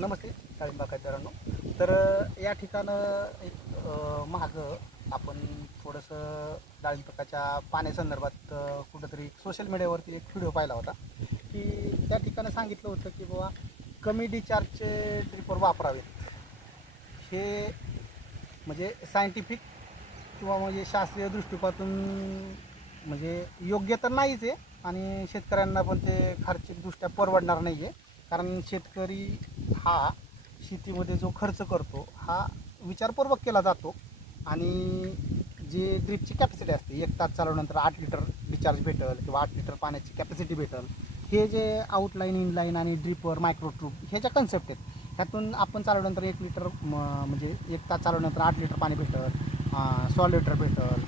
नमस्ते डाळिंब बागायतदारांनो. तर या ठिकाणं एक मागं आपण थोडंसं डाळिंब पिकाच्या पाण्यासंदर्भात कुठंतरी सोशल मीडियावरती एक व्हिडिओ पाहिला होता की त्या ठिकाणी सांगितलं होतं की बाबा कमी डिचार्जचे ड्रिपर वापरावेत. हे म्हणजे सायंटिफिक किंवा म्हणजे शास्त्रीय दृष्टिकोनातून म्हणजे योग्य तर नाहीच आहे आणि शेतकऱ्यांना पण ते खर्चिकदृष्ट्या परवडणार नाही आहे. कारण शेतकरी हा शेतीमध्ये जो खर्च करतो हा विचारपूर्वक केला जातो आणि जी ड्रिपची कॅपॅसिटी असते 1 तास चालवल्यानंतर 8 लिटर डिचार्ज भेटेल किंवा 8 लिटर पाण्याची कॅपॅसिटी भेटेल, हे जे आउटलाईन इनलाईन आणि ड्रिपर मायक्रो ट्यूब हे ज्या कन्सेप्ट आहेत ह्यातून आपण चालवल्यानंतर 1 लिटर म्हणजे 1 तास चालवल्यानंतर 8 लिटर पाणी भेटेल, 16 लिटर भेटेल,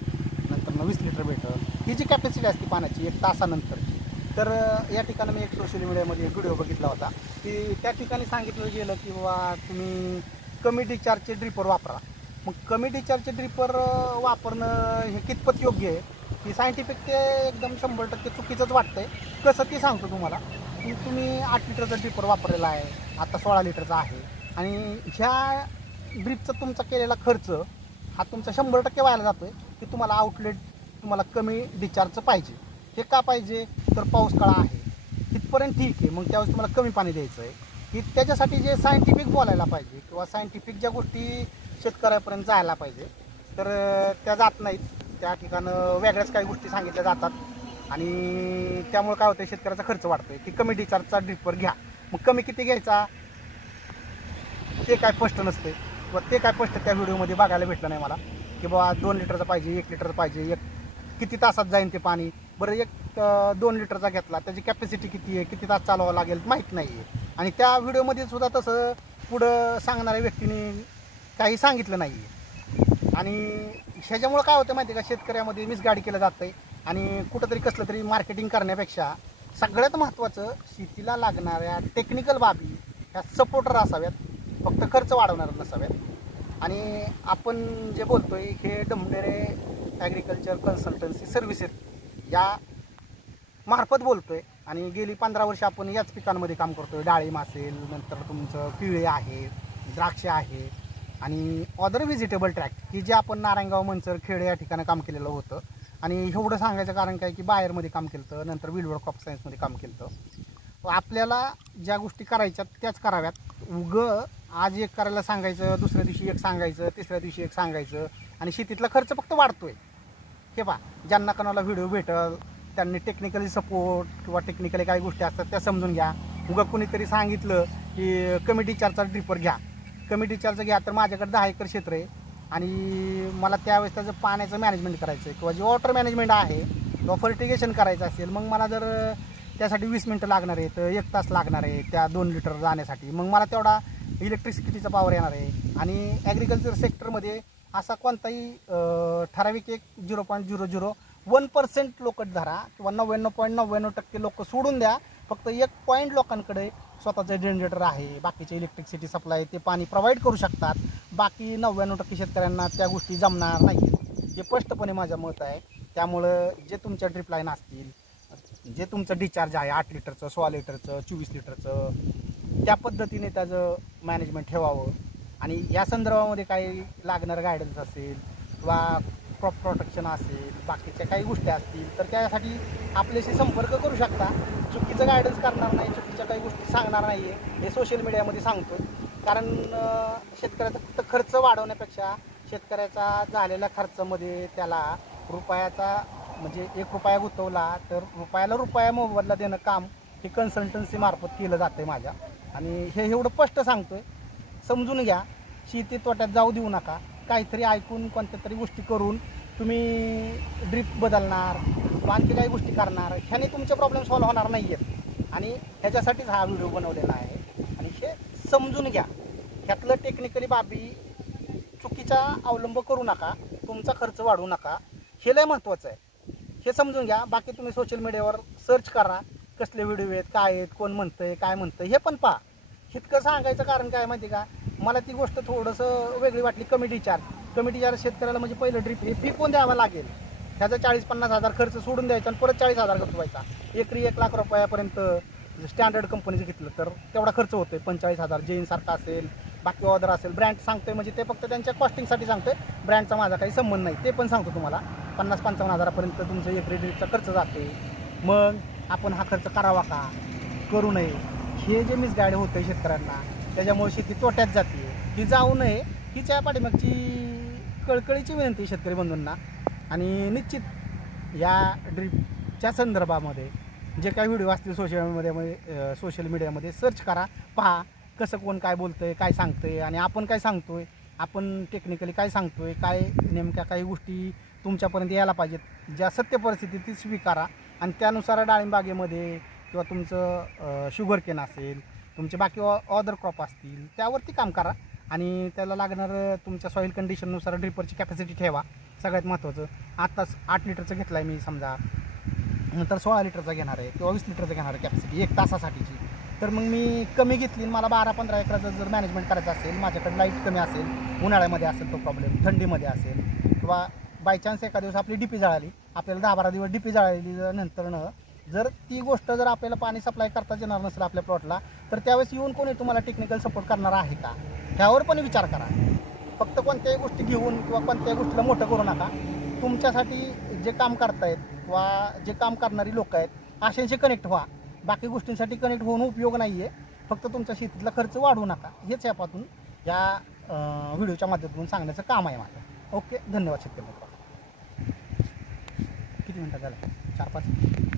नंतर 20 लिटर भेटेल, ही जी कॅपॅसिटी असते पाण्याची 1 तासानंतर. तर या ठिकाणी मी एक सोशल मीडियामध्ये एक व्हिडिओ बघितला होता की त्या ठिकाणी सांगितलं गेलं की बाबा तुम्ही कमी डिचार्जचे ड्रिपर वापरा. मग कमी डिचार्जचे ड्रिपर वापरणं हे कितपत योग्य आहे की सायंटिफिक ते एकदम 100% चुकीचंच वाटतंय. कसं ते सांगतो तुम्हाला की तुम्ही 8 लिटरचा ड्रिपर वापरलेला आहे, आता 16 लिटरचा आहे आणि ह्या ड्रिपचा तुमचा केलेला खर्च हा तुमचा 100% व्हायला जातो आहे की तुम्हाला आउटलेट तुम्हाला कमी डिचार्जचं पाहिजे. हे का पाहिजे तर पाऊस काळ आहे तिथपर्यंत ठीक आहे, मग त्यावेळेस तुम्हाला कमी पाणी द्यायचं आहे की त्याच्यासाठी जे सायंटिफिक बोलायला पाहिजे किंवा सायंटिफिक ज्या गोष्टी शेतकऱ्यापर्यंत जायला पाहिजे तर त्या जात नाहीत. त्या ठिकाणं वेगळ्याच काही गोष्टी सांगितल्या जातात आणि त्यामुळे काय होतं शेतकऱ्याचा खर्च वाढतो आहे की कमी डिचार्जचा ड्रिपर घ्या. मग कमी किती घ्यायचा ते काय स्पष्ट नसते किंवा ते काय स्पष्ट त्या व्हिडिओमध्ये बघायला भेटलं नाही मला की बाबा 2 लिटरचा पाहिजे, 1 लिटरचा पाहिजे, किती तासात जाईन ते पाणी. बरं 2 लिटरचा घेतला त्याची कॅपॅसिटी किती आहे, किती तास चालवावं लागेल माहीत नाही आहे आणि त्या व्हिडिओमध्ये सुद्धा तसं पुढं सांगणाऱ्या व्यक्तीने काही सांगितलं नाही आहे. आणि ह्याच्यामुळं काय होतं माहिती आहे का, शेतकऱ्यामध्ये मिसगाडी केलं जातं आहे आणि कुठंतरी कसलं तरी मार्केटिंग करण्यापेक्षा सगळ्यात महत्त्वाचं शेतीला लागणाऱ्या टेक्निकल बाबी ह्या सपोर्टर असाव्यात, फक्त खर्च वाढवणार नसाव्यात. आणि आपण जे बोलतो आहे हे डमडेरे ॲग्रिकल्चर कन्सल्टन्सी सर्व्हिसेस या मार्फत बोलतो आहे आणि गेली 15 वर्ष आपण याच पिकांमध्ये काम करतो आहे. डाळिंब असेल, नंतर तुमचं पिवळे आहे, द्राक्ष आहे आणि अदर व्हेजिटेबल ट्रॅक की जे आपण नारायणगाव, मंचर, खेडे या ठिकाणी काम केलेलं होतं. आणि एवढं सांगायचं कारण काय की बायरमध्ये काम केलं होतं, नंतर विलवड क्रॉप सायन्समध्ये काम केलं होतं. आपल्याला ज्या गोष्टी करायच्यात त्याच कराव्यात. आज एक करायला सांगायचं, दुसऱ्या दिवशी एक सांगायचं, तिसऱ्या दिवशी एक सांगायचं आणि शेतीतला खर्च फक्त वाढतो आहे. हे पहा, ज्यांना कोणाला व्हिडिओ भेटेल त्यांनी टेक्निकली सपोर्ट किंवा टेक्निकली काही गोष्टी असतात त्या समजून घ्या. कुणीतरी सांगितलं की कमी डिचार्जचा ड्रिपर घ्या, कमी डिचार्जचा घ्या, तर माझ्याकडे 10 एकर क्षेत्र आहे आणि मला त्यावेळेस त्याचं पाण्याचं मॅनेजमेंट करायचं आहे किंवा जे वॉटर मॅनेजमेंट आहे किंवा फर्टिगेशन करायचं असेल, मग मला जर त्यासाठी 20 मिनटं लागणार आहे तर 1 तास लागणार आहे त्या 2 लिटर जाण्यासाठी, मग मला तेवढा इलेक्ट्रिसिटीचा पॉवर येणार आहे. आणि ॲग्रिकल्चर सेक्टरमध्ये असा कोणताही ठराविक एक 0.001% लोक धरा किंवा 99.99% लोक सोडून द्या, फक्त 1 लोकांकडे स्वतःचं जनरेटर आहे, बाकीचे इलेक्ट्रिसिटी सप्लाय ते पाणी प्रोव्हाइड करू शकतात. बाकी 99% शेतकऱ्यांना त्या गोष्टी जमणार नाही, हे स्पष्टपणे माझं मत आहे. त्यामुळं जे तुमच्या ड्रिप लाईन असतील, जे तुमचं डिचार्ज आहे 8 लिटरचं, 16 लिटरचं, 24 लिटरचं, त्या पद्धतीने त्याचं मॅनेजमेंट ठेवावं. आणि या संदर्भामध्ये काही लागणारं गायडन्स असेल किंवा क्रॉप प्रोटेक्शन असेल, बाकीच्या काही गोष्टी असतील तर त्यासाठी आपल्याशी संपर्क करू शकता. चुकीचं गायडन्स करणार नाही, चुकीच्या काही गोष्टी सांगणार नाही आहे हे सोशल मीडियामध्ये सांगतो. कारण शेतकऱ्याचा फक्त खर्च वाढवण्यापेक्षा शेतकऱ्याचा झालेल्या खर्चामध्ये त्याला रुपयाचा म्हणजे 1 रुपया गुंतवला तर रुपयाला रुपया मोबदला देणं काम हे कन्सल्टन्सी मार्फत केलं जातं आहे माझ्या. आणि हे एवढं स्पष्ट सांगतो आहे, समजून घ्या. शेती तोट्यात जाऊ देऊ नका. काहीतरी ऐकून कोणत्या तरी गोष्टी करून तुम्ही ड्रिप बदलणार किंवा आणखी काही गोष्टी करणार, ह्याने तुमचे प्रॉब्लेम सॉल्व्ह होणार नाही आहेत. आणि ह्याच्यासाठीच हा व्हिडिओ बनवलेला आहे. आणि हे समजून घ्या, ह्यातलं टेक्निकली बाबी चुकीचा अवलंब करू नका, तुमचा खर्च वाढवू नका, हे लय महत्त्वाचं आहे. हे समजून घ्या. बाकी तुम्ही सोशल मीडियावर सर्च करा कसले व्हिडिओ आहेत, काय आहेत, कोण म्हणतं आहे, काय म्हणतं हे पण पहा. इतकं सांगायचं कारण काय माहिती का, मला ती गोष्ट थोडंसं वेगळी वाटली. कमी डिचार्ज शेतकऱ्याला म्हणजे पहिलं ड्रिप हे फी पण द्यावं लागेल. ह्याचा 40-50 हजार खर्च सोडून द्यायचा आणि परत 40,000 खर्च व्हायचा. एकरी 1 लाख रुपयापर्यंत स्टँडर्ड कंपनीचं घेतलं तर तेवढा खर्च होतो आहे 45,000. जेनसारखा असेल, बाकी ऑर्डर असेल, ब्रँड सांगतोय म्हणजे ते फक्त त्यांच्या कॉस्टिंगसाठी सांगतोय, ब्रँडचा माझा काही संबंध नाही. ते पण सांगतो तुम्हाला 50-55,000पर्यंत तुमचं एक ड्रीपचा खर्च जाते. मग आपण हा खर्च करावा का, करू नये, हे जे मिसगाईड होतं आहे शेतकऱ्यांना, त्याच्यामुळे शेती तोट्यात जाते. ही जाऊ नये हीच या पाठीमागची कळकळीची विनंती शेतकरी बंधूंना. आणि निश्चित या ड्रीपच्या संदर्भामध्ये जे काही व्हिडिओ असतील सोशल मीडियामध्ये सर्च करा, पहा कसं कोण काय बोलतं आहे, काय सांगतं आहे आणि आपण काय सांगतो आहे, आपण टेक्निकली काय सांगतो आहे, काय नेमक्या काही गोष्टी तुमच्यापर्यंत यायला पाहिजेत, ज्या सत्य परिस्थिती ती स्वीकारा आणि त्यानुसार डाळिंबागेमध्ये किंवा तुमचं शुगर केन असेल, तुमचे बाकी ऑदर क्रॉप असतील त्यावरती काम करा. आणि त्याला लागणारं तुमच्या सॉईल कंडिशननुसार ड्रिपरची कॅपॅसिटी ठेवा. सगळ्यात महत्त्वाचं, आत्ताच 8 लिटरचं घेतलं आहे मी, समजा नंतर 16 लिटरचा घेणार आहे किंवा 20 लिटरचं घेणार आहे कॅपॅसिटी 1 तासासाठीची, तर मग मी कमी घेतली. मला 12-15 एकराचं जर मॅनेजमेंट करायचं असेल, माझ्याकडे लाईट कमी असेल, उन्हाळ्यामध्ये असेल तो प्रॉब्लेम, थंडीमध्ये असेल, किंवा बायचान्स एका दिवस आपली डीपी जळाली, आपल्याला 10-12 दिवस डीपी जळाली नंतरनं जर ती गोष्ट जर आपल्याला पाणी सप्लाय करताच येणार नसेल आपल्या प्लॉटला, तर त्यावेळेस येऊन कोणी तुम्हाला टेक्निकल सपोर्ट करणार आहे का, त्यावर पण विचार करा. फक्त कोणत्याही गोष्टी घेऊन किंवा कोणत्याही गोष्टीला मोठं करू नका. तुमच्यासाठी जे काम करतायत किंवा जे काम करणारी लोक आहेत अशांशी कनेक्ट व्हा. बाकी गोष्टींसाठी कनेक्ट होऊन उपयोग नाही आहे. फक्त तुमच्या शेतीतला खर्च वाढवू नका, हेच यापासून या व्हिडिओच्या माध्यमातून सांगण्याचं काम आहे माझं. ओके, धन्यवाद शेतकरी मित्र. किती मिनटं झालं? 4-5.